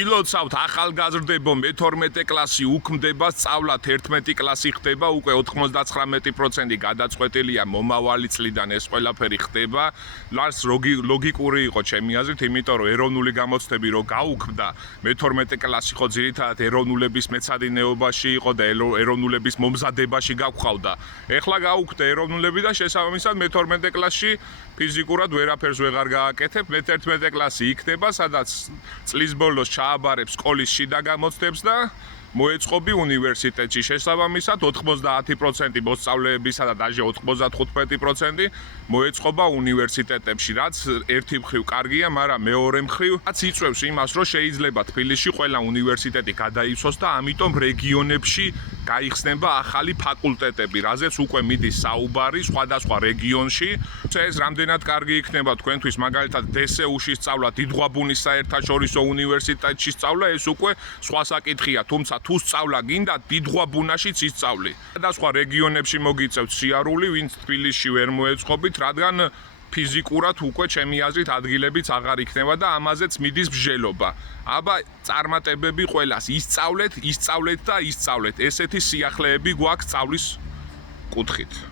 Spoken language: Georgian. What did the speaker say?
ილოცავთ ახალგაზრდებო მე-12 კლასი უქმდება, სწავლა 11 კლასი ხდება, უკვე 99% გადაწყვეტილია მომავალი წლიდან ეს ყველაფერი ხდება. ლარს ლოგიკური იყო ჩემი აზრით, იმიტომ რომ ეროვნული გამოცდები რო გაუქმდა, მე-12 კლასი ხო ძირითადად ეროვნულების მეცადინეობაში იყო და ეროვნულების მომზადებაში გავხავდა. ეხლა გაუქმდა ეროვნულები და შესაბამისად მე-12 კლასში ფიზიკურად ვერაფერს ვეღარ გააკეთებ. მე-11 კლასი იქნება, სადაც წლის ბოლოს ჩააბარებს სკოლის შიდა გამოცდებს და მოეწყობი უნივერსიტეტში. შესაბამისად 90% მოსწავლეებისა და დაჟე 95% მოეწყობა უნივერსიტეტებში, რაც ერთი მხრივ კარგია, მაგრამ მეორე მხრივ რაც იწვევს იმას, რომ შეიძლება თბილისში ყველა უნივერსიტეტი გადაიცვას და ამიტომ რეგიონებში გაიხსნება ახალი ფაკულტეტები, რაზეც უკვე მიდის საუბარი სხვადასხვა რეგიონში. ეს რამდენად კარგი იქნება თქვენთვის, მაგალითად დსუ-ში სწავლა, დიდღვაბუნის საერთაშორისო უნივერსიტეტში სწავლა, ეს უკვე სხვა საკითხია, თუმცა თუ სწავლა გინდა, დიდღვაბუნაშიც ისწავლი. სხვადასხვა რეგიონებში მოგიწევთ სიარული, ვინც თბილისში ვერ მოეწყობით, რადგან ფიზიკურად უკვე ჩემი აზრით ადგილებიც აღარ იქნება და ამაზეც მიდის მსჯელობა. აბა წარმატებები ყველას, ისწავლეთ და ისწავლეთ. ესეთი სიახლეები გვაქვს სწავლის კუთხით.